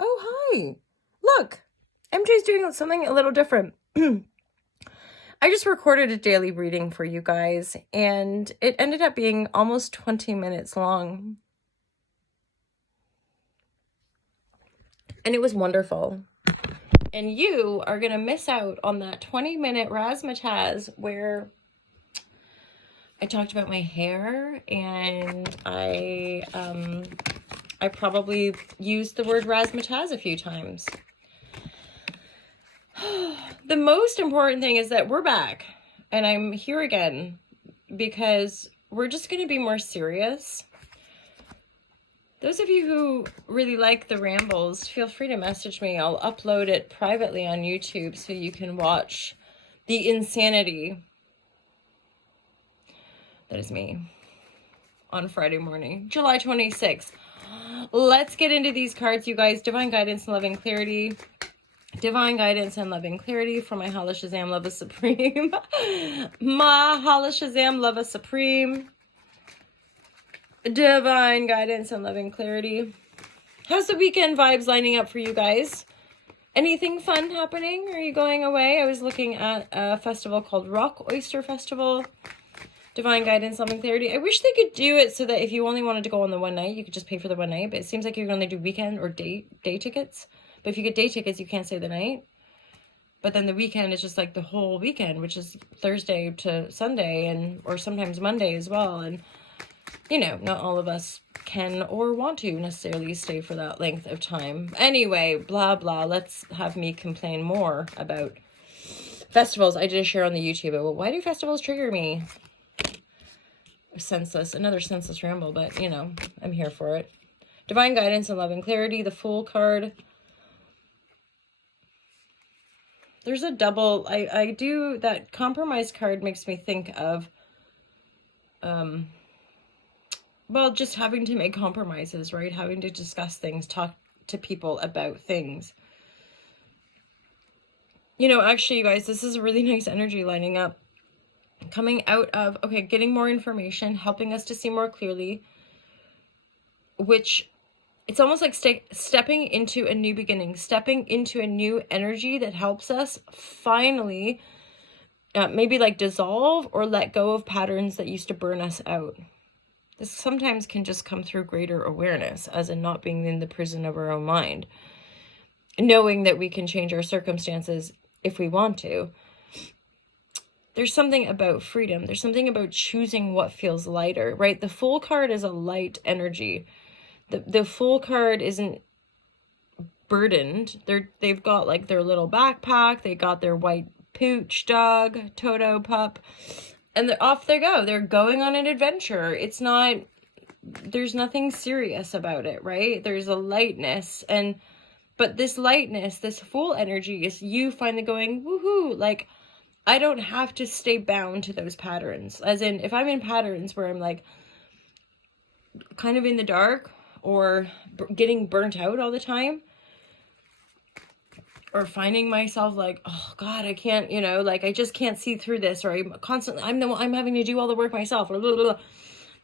Oh, hi. Look, MJ's doing something a little different. I just recorded a daily reading for you guys, and it ended up being almost 20 minutes long. And it was wonderful. And you are going to miss out on that 20-minute razzmatazz where I talked about my hair, and I probably used the word razzmatazz a few times. The most important thing is that we're back, and I'm here again because we're just going to be more serious. Those of you who really like the rambles, feel free to message me. I'll upload it privately on YouTube so you can watch the insanity that is me on Friday morning, July 26th. Let's get into these cards, you guys. Divine guidance and loving clarity. Divine guidance and loving clarity for my Hala Shazam Love is Supreme. My Hala Shazam Love is Supreme. Divine guidance and loving clarity. How's the weekend vibes lining up for you guys? Anything fun happening? Are you going away? I was looking at a festival called Rock Oyster Festival. Divine guidance, loving clarity. I wish they could do it so that if you only wanted to go on the one night, you could just pay for the one night. But it seems like you're going to do weekend or day tickets. But if you get day tickets, you can't stay the night. But then the weekend is just like the whole weekend, which is Thursday to Sunday, and or sometimes Monday as well. And, you know, not all of us can or want to necessarily stay for that length of time. Anyway, blah, blah. Let's have me complain more about festivals. I did a share on the YouTube. Well, why do festivals trigger me? Senseless. Another senseless ramble, but, you know, I'm here for it. Divine guidance and loving clarity. The Fool card. There's a double, I do, that compromise card makes me think of, well, just having to make compromises, right? Having to discuss things, talk to people about things. You know, actually, you guys, this is a really nice energy lining up. Coming out of, okay, getting more information, helping us to see more clearly, which it's almost like stepping into a new beginning, stepping into a new energy that helps us finally maybe like dissolve or let go of patterns that used to burn us out. This sometimes can just come through greater awareness, as in not being in the prison of our own mind, knowing that we can change our circumstances if we want to. There's something about freedom. There's something about choosing what feels lighter, right? The Fool card is a light energy. The Fool card isn't burdened. They've got like their little backpack. They got their white pooch dog, Toto pup, and off they go. They're going on an adventure. It's not, there's nothing serious about it, right? There's a lightness, but this lightness, this Fool energy is you finally going, woohoo, like, I don't have to stay bound to those patterns. As in, if I'm in patterns where I'm like kind of in the dark or getting burnt out all the time, or finding myself like, oh God, I can't, you know, like I just can't see through this, or I'm having to do all the work myself, or blah, blah, blah.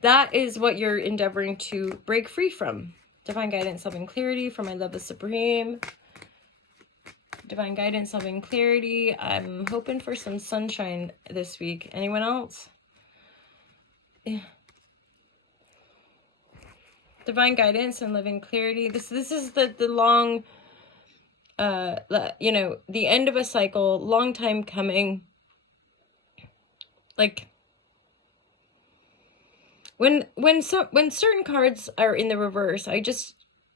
That is what you're endeavoring to break free from. Divine guidance, loving clarity for my love is supreme. Divine guidance, loving clarity. I'm hoping for some sunshine this week. Anyone else? Yeah. Divine guidance and loving clarity. This is the long, you know, the end of a cycle, long time coming. Like when certain cards are in the reverse, I just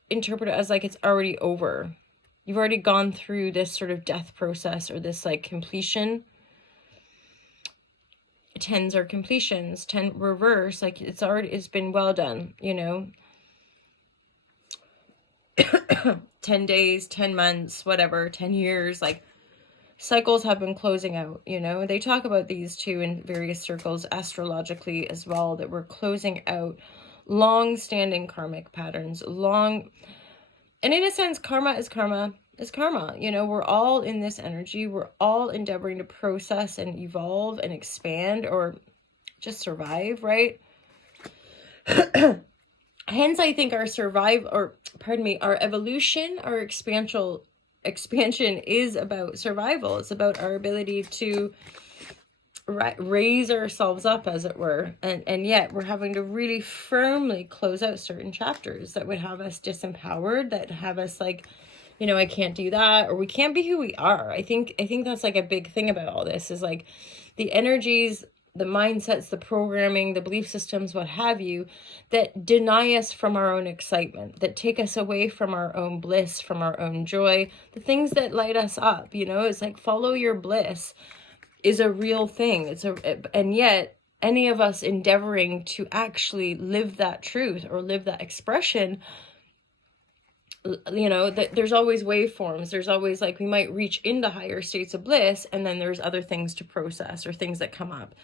interpret it as like it's already over. You've already gone through this sort of death process, or this like completion. 10s are completions. 10 reverse, like it's been well done, you know. 10 days, 10 months, whatever, 10 years, like cycles have been closing out, you know. They talk about these too in various circles astrologically as well, that we're closing out long-standing karmic patterns, and in a sense, karma is karma. You know, we're all in this energy. We're all endeavoring to process and evolve and expand, or just survive, right? Hence, I think our our evolution, our expansion is about survival. It's about our ability to raise ourselves up, as it were, and yet we're having to really firmly close out certain chapters that would have us disempowered, that have us like, you know, I can't do that, or we can't be who we are. I think that's like a big thing about all this, is like the energies, the mindsets, the programming, the belief systems, what have you, that deny us from our own excitement, that take us away from our own bliss, from our own joy, the things that light us up. You know, it's like, follow your bliss is a real thing. And yet any of us endeavoring to actually live that truth or live that expression, you know, that there's always waveforms. There's always like, we might reach into higher states of bliss, and then there's other things to process or things that come up.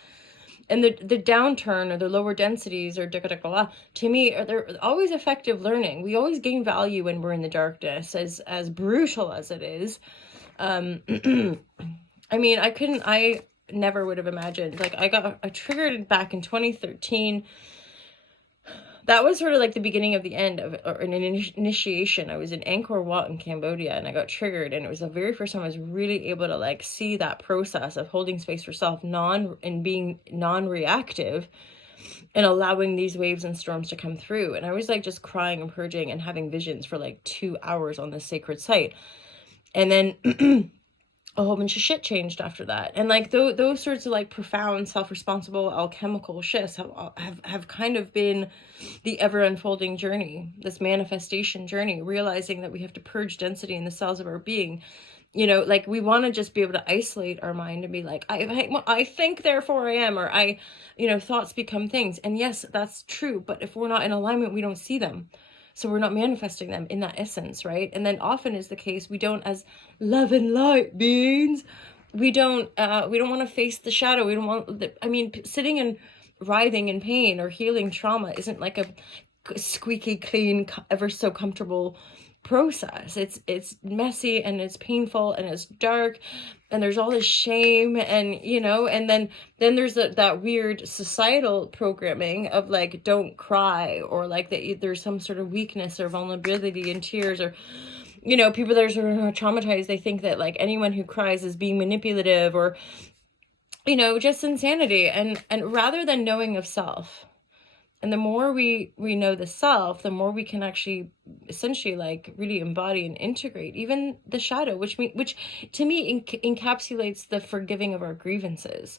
And the downturn or the lower densities or to me, they're always effective learning. We always gain value when we're in the darkness, as brutal as it is. I mean, I never would have imagined, like, I got triggered back in 2013. That was sort of like the beginning of the end of, or an initiation. I was in Angkor Wat in Cambodia, and I got triggered, and it was the very first time I was really able to like see that process of holding space for self, and being non-reactive, and allowing these waves and storms to come through. And I was like just crying and purging and having visions for like 2 hours on this sacred site. And then a whole bunch of shit changed after that. And like those sorts of like profound, self-responsible, alchemical shifts have kind of been the ever unfolding journey, this manifestation journey, realizing that we have to purge density in the cells of our being. You know, like, we want to just be able to isolate our mind and be like, I think, therefore I am, or you know, thoughts become things. And yes, that's true. But if we're not in alignment, we don't see them. So we're not manifesting them in that essence, right? And then often is the case, we don't, as love and light beings, we don't want to face the shadow. We don't want, sitting and writhing in pain or healing trauma isn't like a squeaky clean, ever so comfortable process. It's messy, and it's painful, and it's dark, and there's all this shame, and you know, and then there's that weird societal programming of like, don't cry, or like that there's some sort of weakness or vulnerability in tears, or you know, people that are sort of traumatized, they think that like anyone who cries is being manipulative, or you know, just insanity. And rather than knowing of self, and the more we know the self, the more we can actually essentially like really embody and integrate even the shadow, which to me encapsulates the forgiving of our grievances.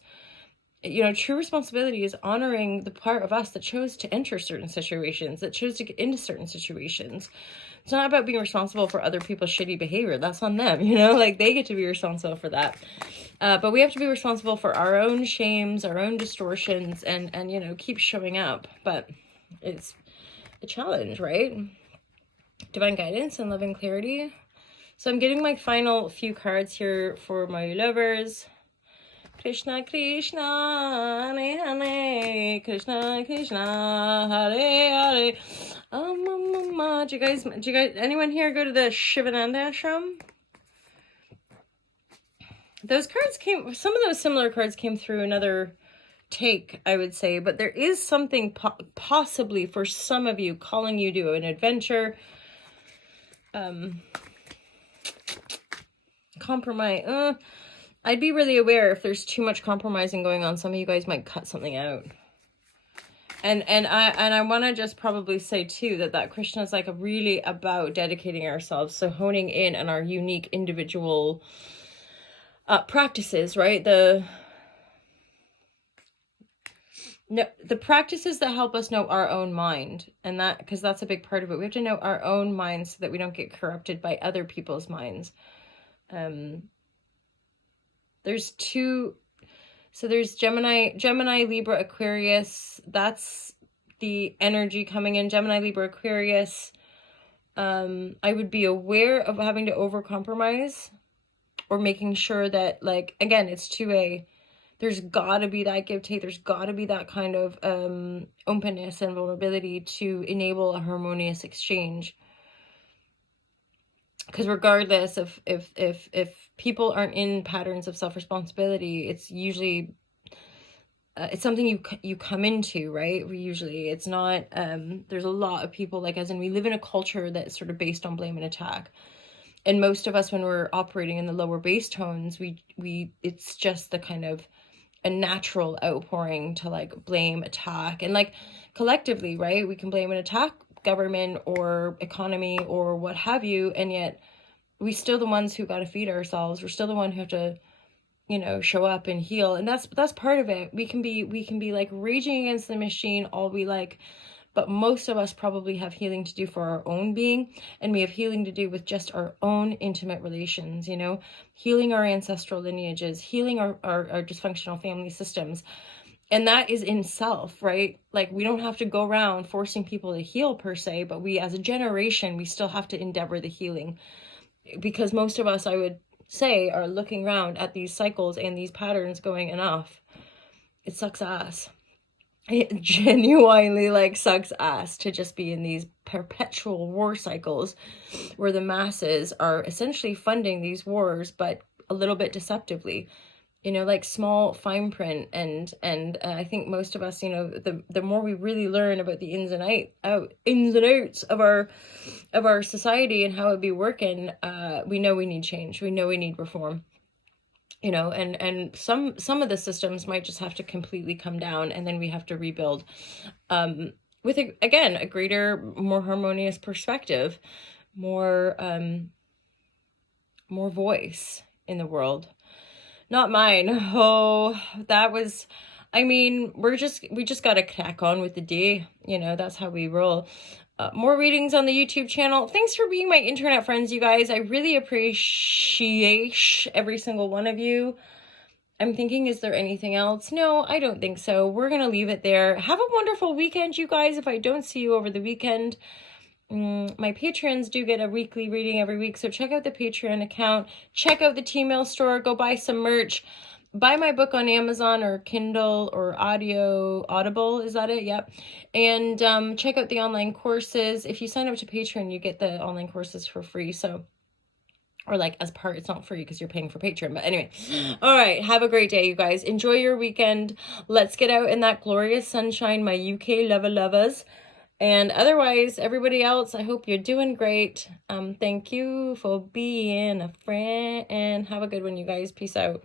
You know, true responsibility is honoring the part of us that chose to enter certain situations, that chose to get into certain situations. It's not about being responsible for other people's shitty behavior. That's on them, you know, like they get to be responsible for that. But we have to be responsible for our own shames, our own distortions, and you know, keep showing up. But it's a challenge, right? Divine guidance and loving clarity. So I'm getting my final few cards here for my lovers. Krishna Krishna Hare Hare, Krishna Krishna Hare Hare. Do you guys, anyone here go to the Shivananda ashram? Those cards came, some of those similar cards came through another take, I would say, but there is something possibly for some of you calling you to an adventure, compromise. I'd be really aware if there's too much compromising going on. Some of you guys might cut something out. And I want to just probably say too that Krishna is like really about dedicating ourselves, so honing in on our unique individual practices, right? The practices that help us know our own mind, and that, because that's a big part of it. We have to know our own minds so that we don't get corrupted by other people's minds. There's two. So there's Gemini, Libra, Aquarius. That's the energy coming in. Gemini, Libra, Aquarius. I would be aware of having to overcompromise, or making sure that, like, again, it's 2A. There's got to be that give take. There's got to be that kind of openness and vulnerability to enable a harmonious exchange. Because regardless of if people aren't in patterns of self-responsibility, it's usually it's something you come into, right? Usually it's not, there's a lot of people, like, as in we live in a culture that's sort of based on blame and attack. And most of us, when we're operating in the lower bass tones, it's just the kind of a natural outpouring to like blame, attack, and like collectively, right? We can blame and attack government or economy or what have you, and yet we still the ones who got to feed ourselves. We're still the one who have to, you know, show up and heal. And that's part of it. We can be like raging against the machine all we like, but most of us probably have healing to do for our own being, and we have healing to do with just our own intimate relations, you know, healing our ancestral lineages, healing our dysfunctional family systems. And that is in self, right? Like, we don't have to go around forcing people to heal per se, but we as a generation, we still have to endeavor the healing, because most of us, I would say, are looking around at these cycles and these patterns going, enough. It sucks ass. It genuinely like sucks ass to just be in these perpetual war cycles where the masses are essentially funding these wars, but a little bit deceptively, you know, like small fine print. And I think most of us, you know, the more we really learn about the ins and outs of our society and how it be working, we know we need change. We know we need reform. You know, and some of the systems might just have to completely come down, and then we have to rebuild with again a greater, more harmonious perspective, more voice in the world. Not mine. Oh, that was, I mean, we just got to crack on with the day, you know. That's how we roll. More readings on the YouTube channel. Thanks for being my internet friends, you guys. I really appreciate every single one of you. I'm thinking, is there anything else? No, I don't think so. We're going to leave it there. Have a wonderful weekend, you guys, if I don't see you over the weekend. My patrons do get a weekly reading every week, so check out the Patreon account. Check out the T-mail store. Go buy some merch. Buy my book on Amazon or Kindle or Audible. Is that it? Yep. And check out the online courses. If you sign up to Patreon, you get the online courses for free. So, or like as part, it's not free because you're paying for Patreon. But anyway, all right. Have a great day, you guys. Enjoy your weekend. Let's get out in that glorious sunshine, my UK lovers. And otherwise, everybody else, I hope you're doing great. Thank you for being a friend, and have a good one, you guys. Peace out.